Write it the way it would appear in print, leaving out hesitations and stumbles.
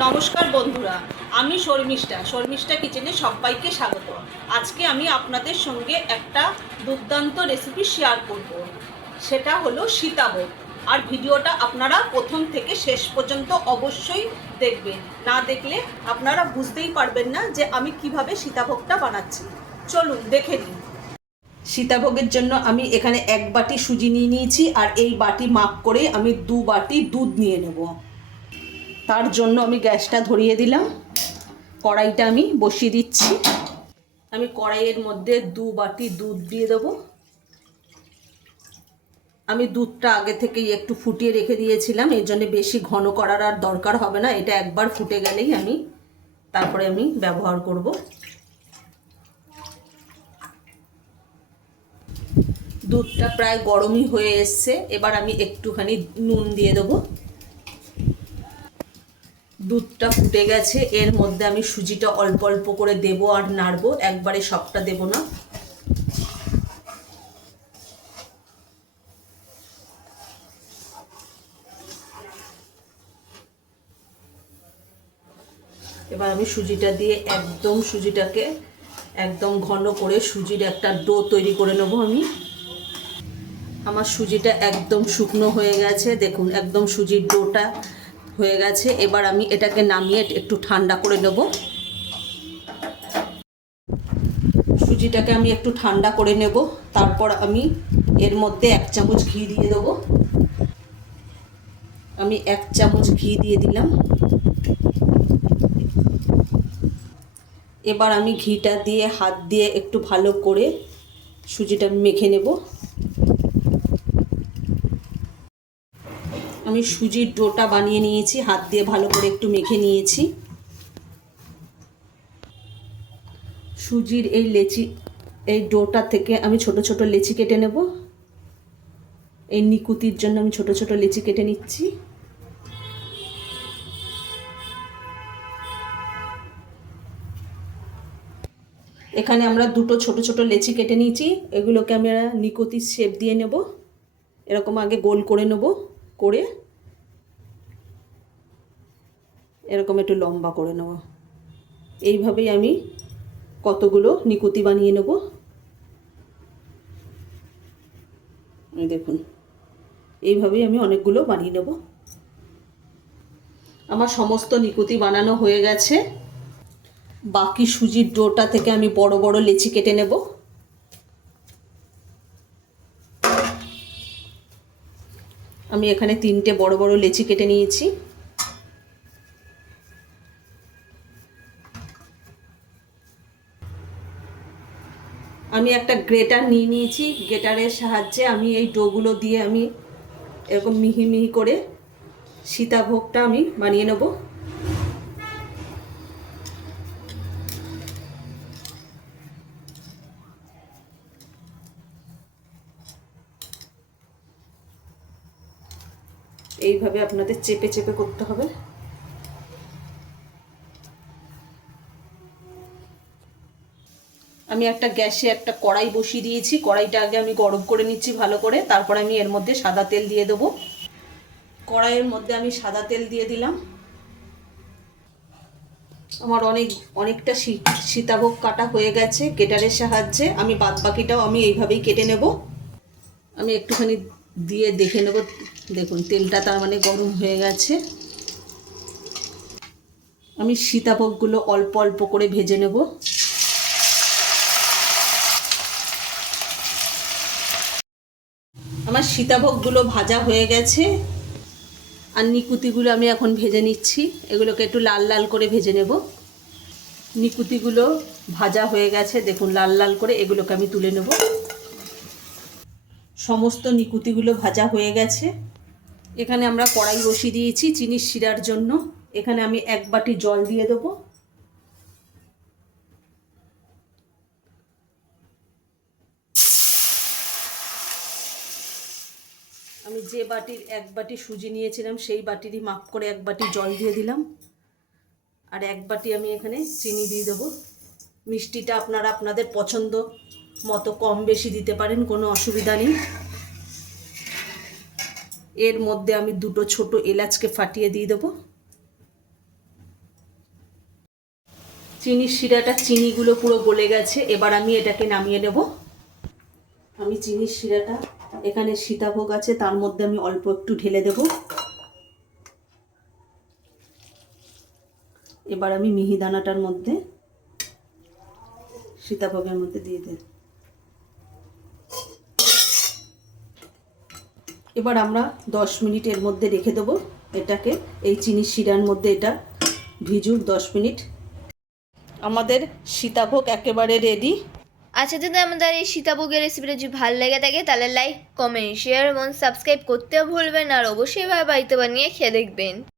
নমস্কার বন্ধুরা, আমি শর্মিষ্ঠা কিচেনে সবাইকে স্বাগত। আজকে আমি আপনাদের সঙ্গে একটা দুর্দান্ত রেসিপি শেয়ার করব। সেটা হলো সীতাভোগ। আর ভিডিওটা আপনারা প্রথম থেকে শেষ পর্যন্ত অবশ্যই দেখবেন। না দেখলে আপনারা বুঝতেই পারবেন না যে আমি কিভাবে সীতাভোগটা বানাচ্ছি। চলুন দেখে নিন। সীতাভোগের জন্য আমি এখানে 1 বাটি সুজি নিয়ে নিয়েছি, আর এই বাটি মাপ করে আমি 2 বাটি দুধ নিয়ে নেব। তার জন্য আমি গ্যাসটা ধরিয়ে দিলাম, কড়াইটা আমি বসিয়ে দিচ্ছি। আমি কড়াইয়ের মধ্যে 2 বাটি দুধ দিয়ে দেবো। আমি দুধটা আগে থেকেই একটু ফুটিয়ে রেখে দিয়েছিলাম, এর জন্য বেশি ঘন করার আর দরকার হবে না। এটা একবার ফুটে গেলেই তারপরে আমি ব্যবহার করব। দুধটা প্রায় গরমই হয়ে এসছে, এবার আমি একটুখানি নুন দিয়ে দেবো। দুধটা ফুটে গেছে, এর মধ্যে আমি সুজিটা অল্প অল্প করে দেবো আর নাড়বো, একবারে সবটা দেব না। এবার আমি সুজিটা দিয়ে সুজিটাকে একদম ঘন করে সুজির একটা ডো তৈরি করে নেব। আমার সুজিটা একদম শুকনো হয়ে গেছে, দেখুন একদম সুজির ডোটা হয়ে গেছে। এবার আমি এটাকে নামিয়ে একটু ঠান্ডা করে নেব। সুজিটাকে আমি একটু ঠান্ডা করে নেব, তারপর আমি এর মধ্যে 1 চামচ ঘি দিয়ে দেবো। আমি 1 চামচ ঘি দিয়ে দিলাম। এবার আমি ঘিটা দিয়ে হাত দিয়ে একটু ভালো করে সুজিটা মেখে নেব। আমি সুজির ডোটা বানিয়ে নিয়েছি, হাত দিয়ে ভালো করে একটু মেখে নিয়েছি। সুজির এই ডোটা থেকে আমি ছোট ছোট লেচি কেটে নেব। এই নিকুতির জন্য আমি ছোট ছোট লেচি কেটে নিচ্ছি। এখানে আমরা দুটো ছোট ছোট লেচি কেটে নিয়েছি, এগুলোকে আমরা নিকুতির শেপ দিয়ে নেব। এরকম আগে গোল করে নেব, করে এরকম একটু লম্বা করে নেব। এইভাবেই আমি কতগুলো নিকুতি বানিয়ে নেব। দেখুন এইভাবেই আমি অনেকগুলো বানিয়ে নেব। আমার সমস্ত নিকুতি বানানো হয়ে গেছে। বাকি সুজির ডোটা থেকে আমি বড় বড় লেচি কেটে নেব। আমি এখানে 3টে বড় বড় লেচি কেটে নিয়েছি। আমি একটা গ্রেটার নিয়ে নিয়েছি, গ্রেটারের সাহায্যে আমি এই ডোগুলো দিয়ে আমি এরকম মিহি মিহি করে সীতাভোগটা আমি বানিয়ে নেব। এইভাবে আপনাদের চেপে চেপে করতে হবে। আমি একটা গ্যাসে একটা কড়াই বসিয়ে দিয়েছি, কড়াইটা আগে আমি গরম করে নিচ্ছি ভালো করে, তারপর আমি এর মধ্যে সাদা তেল দিয়ে দেবো। কড়াইয়ের মধ্যে আমি সাদা তেল দিয়ে দিলাম। আমার অনেকটা সীতাভোগ কাটা হয়ে গেছে গ্রেটারের সাহায্যে। আমি বাদ বাকিটাও আমি এইভাবেই কেটে নেব। আমি একটুখানি দিয়ে দেখে নেব। দেখুন তেলটা তার মানে গরম হয়ে গেছে। আমি সীতাভোগগুলো অল্প অল্প করে ভেজে নেব। আমার সীতাভোগগুলো ভাজা হয়ে গেছে, আর নিকুতিগুলো আমি এখন ভেজে নিচ্ছি। এগুলোকে একটু লাল লাল করে ভেজে নেব। নিকুতিগুলো ভাজা হয়ে গেছে, দেখুন লাল লাল করে। এগুলোকে আমি তুলে নেব। সমস্ত নিকুতিগুলো ভাজা হয়ে গেছে। এখানে আমরা কড়াই বসিয়ে দিয়েছি চিনির শিরার জন্য। এখানে আমি 1 বাটি জল দিয়ে দেবো। আমি যে বাটির 1 বাটি সুজি নিয়েছিলাম সেই বাটিরই মাপ করে 1 বাটি জল দিয়ে দিলাম। আর 1 বাটি আমি এখানে চিনি দিয়ে দেবো। মিষ্টিটা আপনারা আপনাদের পছন্দ মতো কম বেশি দিতে পারেন, কোনো অসুবিধা নেই। এর মধ্যে আমি 2টো ছোট এলাচকে ফাটিয়ে দিয়ে দেবো। চিনির শিরাটা, চিনিগুলো পুরো গলে গেছে। এবার আমি এটাকে নামিয়ে নেব। আমি চিনির শিরাটা, এখানে সীতাভোগ আছে, তার মধ্যে আমি অল্প একটু ঢেলে দেব। এবার আমি মিহিদানাটার মধ্যে, সীতাভোগের মধ্যে দিয়ে দেব। এবার আমরা 10 মিনিট এর মধ্যে রেখে দেবো এটাকে, এই চিনির শিরার মধ্যে এটা ভিজুক 10 মিনিট। আমাদের সীতাভোগ একেবারে রেডি। আচ্ছা, যদি আমাদের এই সীতাভোগের রেসিপিটা যদি ভালো লেগে থাকে তাহলে লাইক, কমেন্ট, শেয়ার এবং সাবস্ক্রাইব করতেও ভুলবেন না। আর অবশ্যই বাড়িতে বানিয়ে খেয়ে দেখবেন।